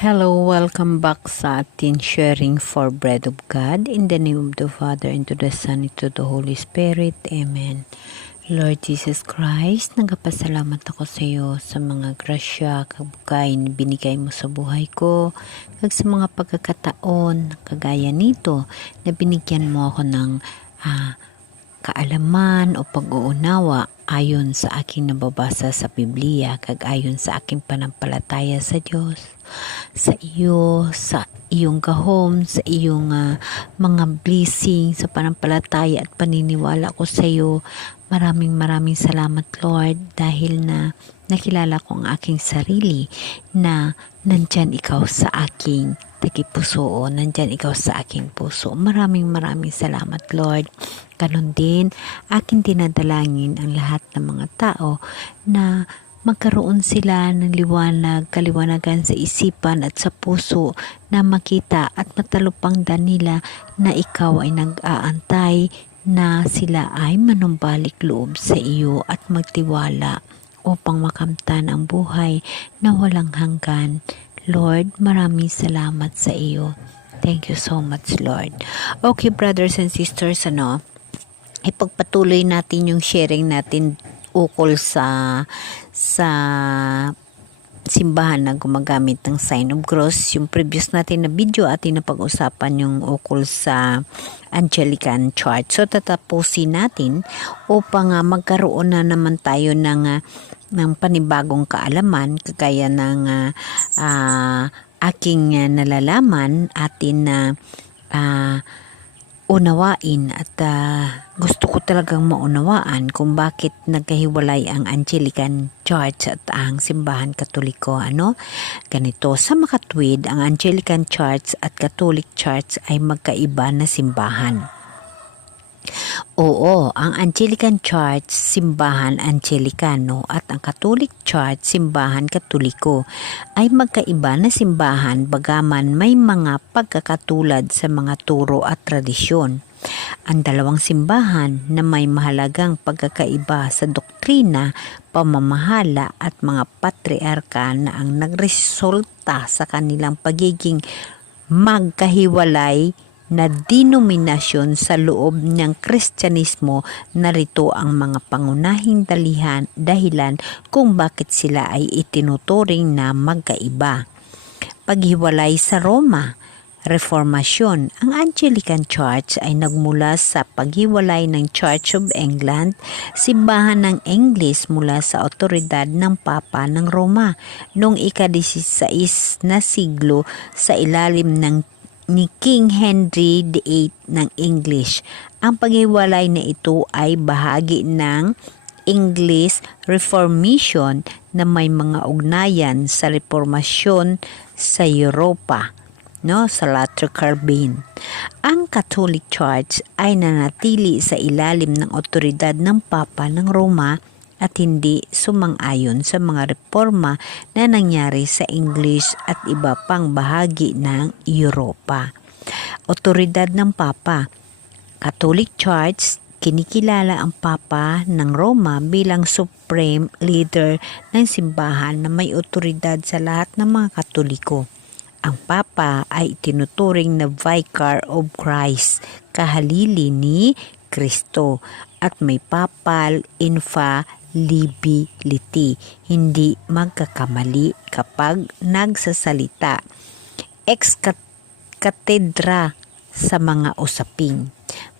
Hello, welcome back sa ating sharing for Bread of God. In the name of the Father, and to the Son, and to the Holy Spirit. Amen. Lord Jesus Christ, nagapasalamat ako sa iyo sa mga grasya, kabugay na binigay mo sa buhay ko, kag sa mga pagkakataon, kagaya nito, na binigyan mo ako ng kaalaman o pag-uunawa ayon sa aking nababasa sa Biblia, kag ayon sa aking panampalataya sa Diyos, sa iyo, sa iyong gahom, sa iyong mga blessing, sa panampalataya at paniniwala ko sa iyo. Maraming salamat, Lord, dahil na nakilala ko ang aking sarili na nandyan ikaw sa aking tagipuso, o nandyan ikaw sa aking puso. Maraming salamat, Lord. Ganon din, aking dinadalangin ang lahat ng mga tao na magkaroon sila ng kaliwanagan sa isipan at sa puso, na makita at matalupangdan nila na ikaw ay nag-aantay, na sila ay manumbalik loob sa iyo at magtiwala upang makamtan ang buhay na walang hanggan. Lord, maraming salamat sa iyo. Thank you so much, Lord. Okay, brothers and sisters, ipagpatuloy natin yung sharing natin ukol sa simbahan na gumagamit ng sign of cross. Yung previous natin na video, atin na pag-usapan yung ukol sa Anglican Church. So tatapusin natin upang magkaroon na naman tayo ng panibagong kaalaman, kagaya ng aking nalalaman, atin na unawain, at gusto ko talagang maunawaan kung bakit nagkahiwalay ang Anglican Church at ang simbahan Katoliko. Ganito, sa makatwid, ang Anglican Church at Catholic Church ay magkaiba na simbahan. Oo, ang Anglican Church, simbahan Anglicano, at ang Catholic Church, simbahan Katoliko, ay magkaiba na simbahan, bagaman may mga pagkakatulad sa mga turo at tradisyon. Ang dalawang simbahan na may mahalagang pagkakaiba sa doktrina, pamamahala at mga patriarka na ang nagresulta sa kanilang pagiging magkahiwalay na denominasyon sa loob ng Kristyanismo. Narito ang mga pangunahing dahilan kung bakit sila ay itinuturing na magkaiba. Paghiwalay sa Roma, Reformasyon. Ang Anglican Church ay nagmula sa paghiwalay ng Church of England, simbahan ng Ingles, mula sa otoridad ng Papa ng Roma noong ika-16 na siglo sa ilalim ni King Henry VIII ng English. Ang paghiwalay na ito ay bahagi ng English Reformation na may mga ugnayan sa Reformasyon sa Europa, sa Latter Caribbean. Ang Catholic Church ay nanatili sa ilalim ng otoridad ng Papa ng Roma at hindi sumang-ayon sa mga reforma na nangyari sa English at iba pang bahagi ng Europa. Otoridad ng Papa. Catholic Church, kinikilala ang Papa ng Roma bilang supreme leader ng simbahan na may otoridad sa lahat ng mga Katoliko. Ang Papa ay tinuturing na Vicar of Christ, kahalili ni Kristo, at may papal infallibility, hindi magkakamali kapag nagsasalita, ex cathedra sa mga usaping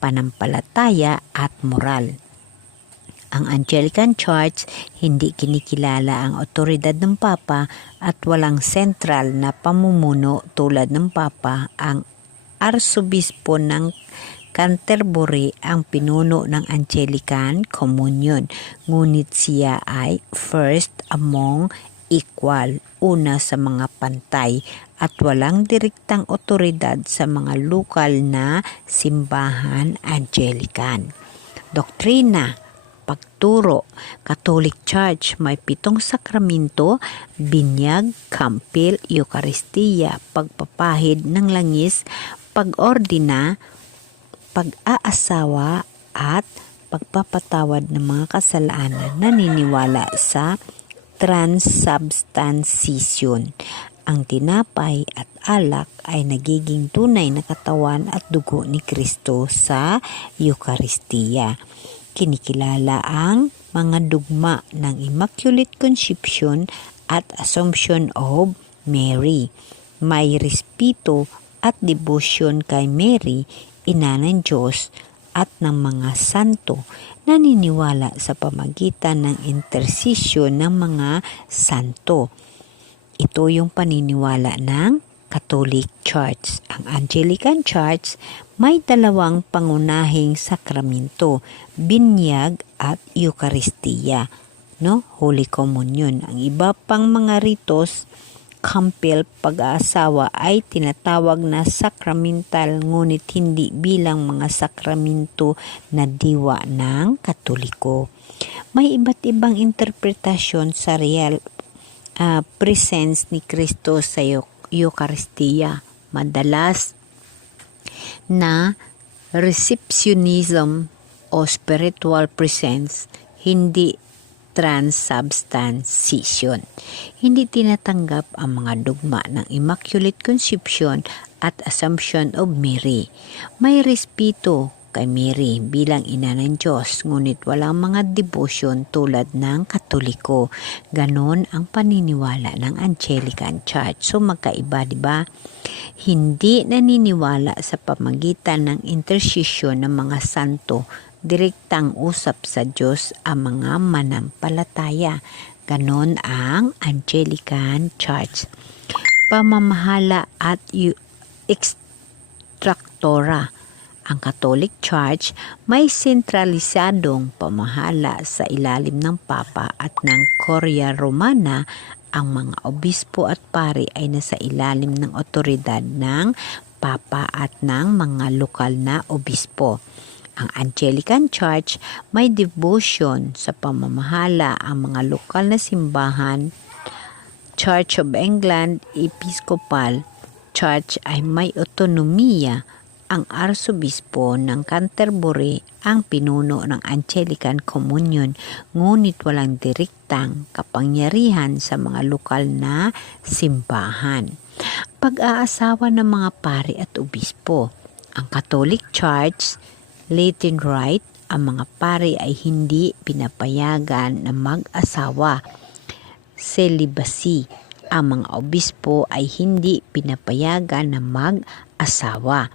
panampalataya at moral. Ang Anglican Church, hindi kinikilala ang otoridad ng Papa at walang sentral na pamumuno tulad ng Papa. Ang Arsobispo ng Canterbury ang pinuno ng Anglican Communion, ngunit siya ay first among equal, una sa mga pantay, at walang direktang otoridad sa mga lokal na simbahan Anglican. Doktrina, pagturo. Catholic Church may 7 sakramento: binyag, kampil, Eucharistia, pagpapahid ng langis, pag-ordina, pag-aasawa, at pagpapatawad ng mga kasalanan. Naniniwala sa transubstantiation. ang tinapay at alak ay nagiging tunay na katawan at dugo ni Kristo sa Eucharistia. Kinikilala ang mga dugma ng Immaculate Conception at Assumption of Mary. May respeto at devotion kay Mary, ina ng Diyos at ng mga santo, naniniwala sa pamagitan ng intercession ng mga santo. Ito yung paniniwala ng Catholic Church. Ang Anglican Church may dalawang pangunahing sakramento, binyag at Eucharistia, Holy Communion. Ang iba pang mga ritos, kampil, pag-aasawa ay tinatawag na sacramental, ngunit hindi bilang mga sakramento na diwa ng Katoliko. May iba't ibang interpretasyon sa real presence ni Kristo sa Eucharistia. Madalas na receptionism o spiritual presence, hindi transubstantiation. Hindi tinatanggap ang mga dogma ng Immaculate Conception at Assumption of Mary. May respeto kay Mary bilang ina ng Diyos, ngunit walang mga devotion tulad ng Katoliko. Ganon ang paniniwala ng Anglican Church. So magkaiba, di ba? Hindi naniniwala sa pamagitan ng intercession ng mga santo. Direktang usap sa Diyos ang mga manampalataya. Ganon ang Anglican Church. Pamamahala at extractora. Ang Catholic Church may sentralisadong pamahala sa ilalim ng Papa at ng Curia Romana. Ang mga obispo at pari ay nasa ilalim ng otoridad ng Papa at ng mga lokal na obispo. Ang Anglican Church may devotion sa pamamahala. Ang mga lokal na simbahan, Church of England, Episcopal Church ay may otonomiya. Ang Arsobispo ng Canterbury ang pinuno ng Anglican Communion, ngunit walang direktang kapangyarihan sa mga lokal na simbahan. Pag-aasawa ng mga pari at obispo. Ang Catholic Church, Latin Rite, ang mga pari ay hindi pinapayagan na mag-asawa. Celibacy. Ang mga obispo ay hindi pinapayagan na mag-asawa.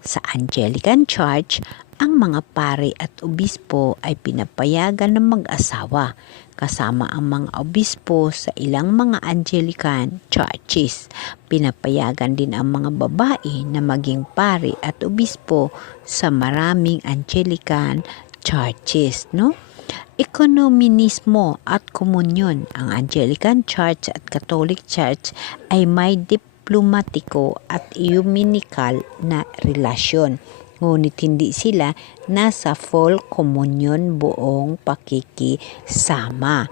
Sa Anglican Church, ang mga pari at obispo ay pinapayagan na mag-asawa, kasama ang mga obispo sa ilang mga Anglican churches. Pinapayagan din ang mga babae na maging pari at obispo sa maraming Anglican churches, Ekonomismo at komunyon. Ang Anglican Church at Catholic Church ay may diplomatiko at ecumenical na relasyon, ngunit hindi sila nasa full communion, buong pakikisama.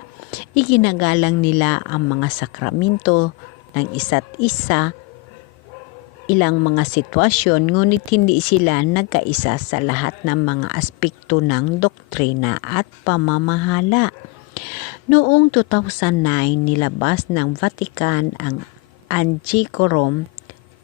Iginagalang nila ang mga sakramento ng isa't isa, ilang mga sitwasyon, ngunit hindi sila nagkaisa sa lahat ng mga aspekto ng doktrina at pamamahala. Noong 2009, nilabas ng Vatican ang Antiquorum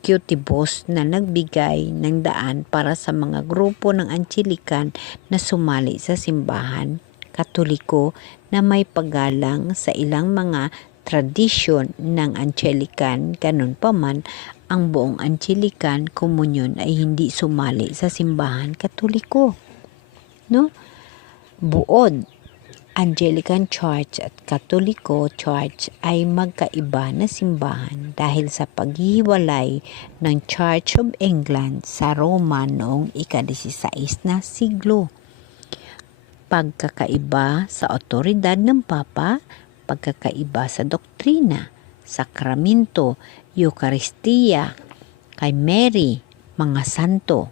Cutibus na nagbigay ng daan para sa mga grupo ng Anglican na sumali sa simbahan Katoliko na may paggalang sa ilang mga tradisyon ng Anglican. Ganun pa man, ang buong Anglican Communion ay hindi sumali sa simbahan Katoliko. Buod, Anglican Church at Katoliko Church ay magkaiba na simbahan dahil sa paghihiwalay ng Church of England sa Roma noong ika-16 na siglo. Pagkakaiba sa otoridad ng Papa, pagkakaiba sa doktrina, sakramento, Eucharistia, kay Mary, mga santo.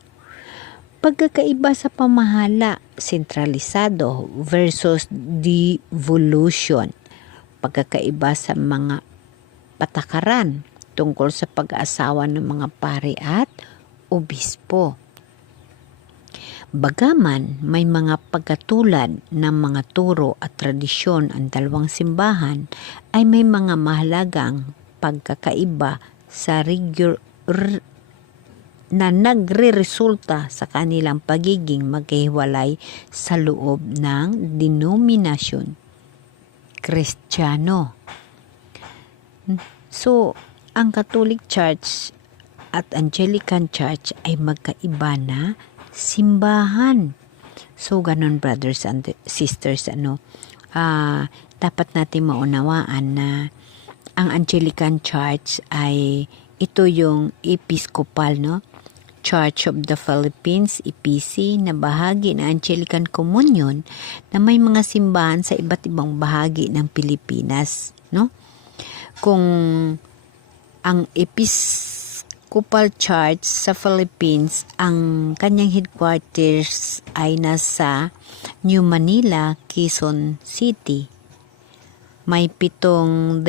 Pagkakaiba sa pamahala, sentralisado versus devolution. Pagkakaiba sa mga patakaran tungkol sa pag-aasawa ng mga pari at obispo. Bagaman may mga pagkatulad ng mga turo at tradisyon ang dalawang simbahan, ay may mga mahalagang pagkakaiba sa na nagre-resulta sa kanilang pagiging magkahiwalay sa loob ng denominasyon Kristiyano. So, ang Catholic Church at Anglican Church ay magkaiba na simbahan. So, ganun brothers and sisters, dapat natin maunawaan na ang Anglican Church ay ito yung Episcopal, Church of the Philippines, EPC, na bahagi ng Anglican Communion na may mga simbahan sa iba't ibang bahagi ng Pilipinas, Kung ang Episcopal Church sa Philippines, ang kanyang headquarters ay nasa New Manila, Quezon City. May 7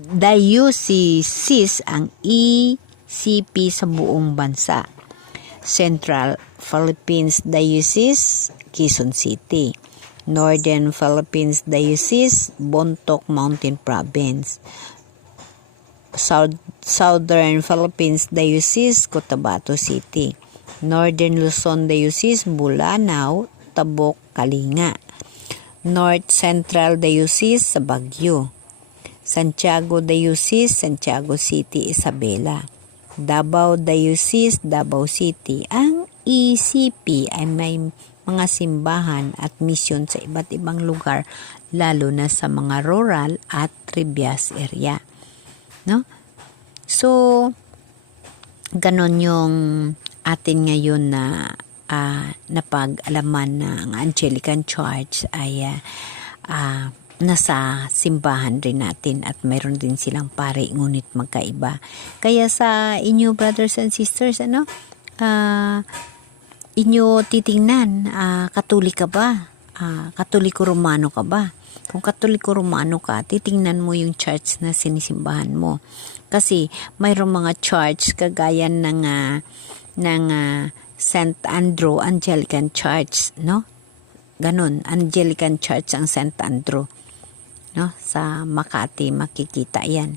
dioceses ang ECP sa buong bansa. Central Philippines Diocese, Quezon City. Northern Philippines Diocese, Bontoc Mountain Province. Southern Philippines Diocese, Cotabato City. Northern Luzon Diocese, Bulanao, Tabok, Kalinga. North Central Diocese sa Baguio. Santiago Diocese, Santiago City, Isabela. Davao Diocese, Davao City. Ang ECP ay may mga simbahan at misyon sa iba't ibang lugar, lalo na sa mga rural at trivias area. So, ganon yung atin ngayon na napag-alaman na ang Anglican Church ay nasa simbahan rin natin at mayroon din silang pare ngunit magkaiba. Kaya sa inyo brothers and sisters, inyo titingnan, Katoliko ba? Katoliko Romano ka ba? Kung Katoliko Romano ka, titingnan mo yung church na sinisimbahan mo. Kasi mayroong mga church kagaya ng St. Andrew Anglican Church, Ganon, Anglican Church ang St. Andrew, sa Makati makikita 'yan,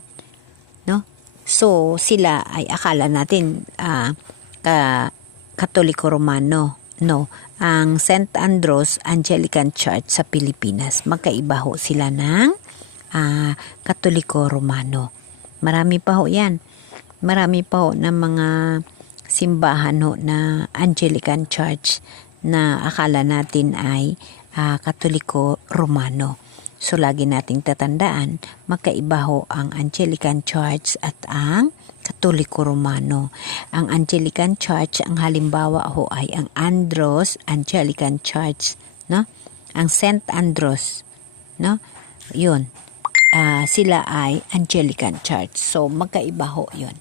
So sila ay akala natin Katoliko Romano, ang St. Andrew's Anglican Church sa Pilipinas, magkaiba ho sila ng Katoliko Romano. Marami pa ho 'yan. Marami pa ho ng mga simbahan ho na Anglican Church na akala natin ay Katoliko Romano. So, lagi nating tatandaan, magkaiba ho ang Anglican Church at ang Katoliko Romano. Ang Anglican Church, ang halimbawa ho ay ang Andros Anglican Church, Ang St. Andros, Yun. Sila ay Anglican Church. So, magkaiba ho yun.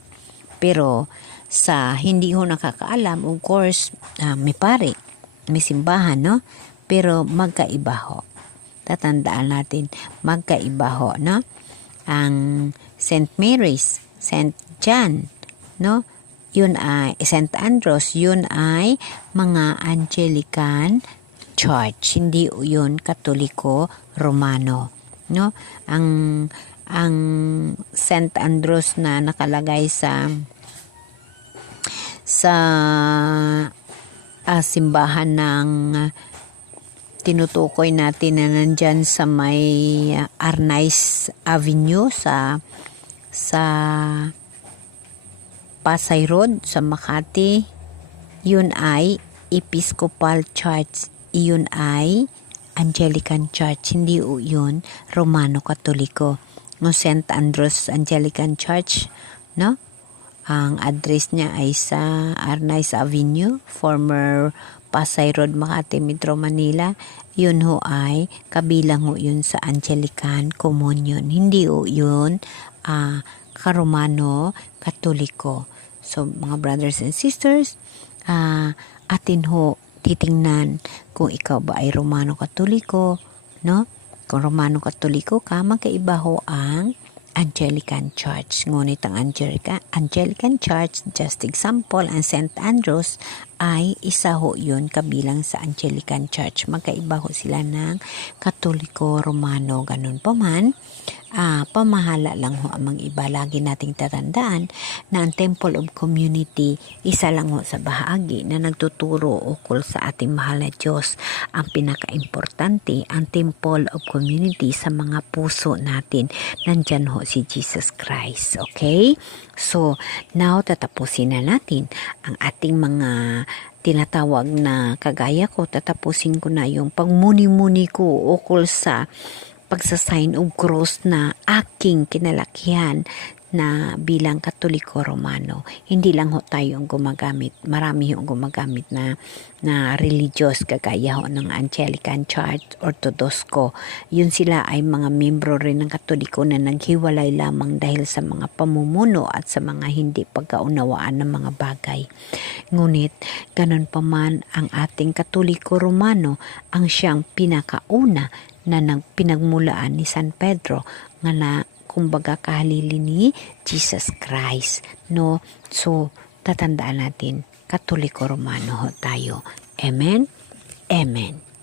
Pero, sa hindi ho nakakaalam, of course, may pare, may simbahan, Pero magkaiba ho. Tatandaan natin, magkaiba ho, Ang St. Mary's, St. John, Yun ay, St. Andrews, yun ay mga Anglican Church. Hindi yun Katoliko Romano, Ang St. Andrews na nakalagay sa simbahan ng tinutukoy natin na nandyan sa may Arnaiz Avenue sa Pasay Road sa Makati, yun ay Episcopal Church, yun ay Anglican Church, hindi yun Romano Katoliko. St. Andrew's Anglican Church, ang address niya ay sa Arnaiz Avenue, former Pasay Road, Makati, Metro Manila. Yun ho ay kabilang ho yun sa Anglican Communion. Hindi ho yun Karomano Katoliko. So, mga brothers and sisters, atin ho titingnan kung ikaw ba ay Romano Katoliko, Kung Romano Katoliko ka, magkaiba ho ang Anglican Church. Ngunit ang Anglican Church, just example, ang St. Andrews ay isa ho yun kabilang sa Anglican Church. Magkaiba ho sila ng Katoliko Romano. Ganun pa man, pamahala lang ho ang mga iba. Lagi nating tatandaan na ang Temple of Community, isa lang ho sa bahagi na nagtuturo ukol sa ating mahal na Diyos. Ang pinaka-importante, ang Temple of Community sa mga puso natin. Nandyan ho si Jesus Christ. Okay? So, now tatapusin na natin ang ating mga tinatawag na kagaya ko. Tatapusin ko na yung pagmuni-muni ko ukol sa pagsasign of cross na aking kinalakihan na bilang Katoliko Romano. Hindi lang ho tayo ang gumagamit. Marami ho gumagamit na religious kagaya ho ng Anglican Church, Orthodoxo. Yun sila ay mga membro rin ng Katoliko na naghiwalay lamang dahil sa mga pamumuno at sa mga hindi pagkaunawaan ng mga bagay. Ngunit, ganun pa man ang ating Katoliko Romano ang siyang pinakauna na pinagmulaan ni San Pedro nga na kumbaga kahalili ni Jesus Christ, no? So, tatandaan natin, Katoliko Romano ho tayo. Amen? Amen.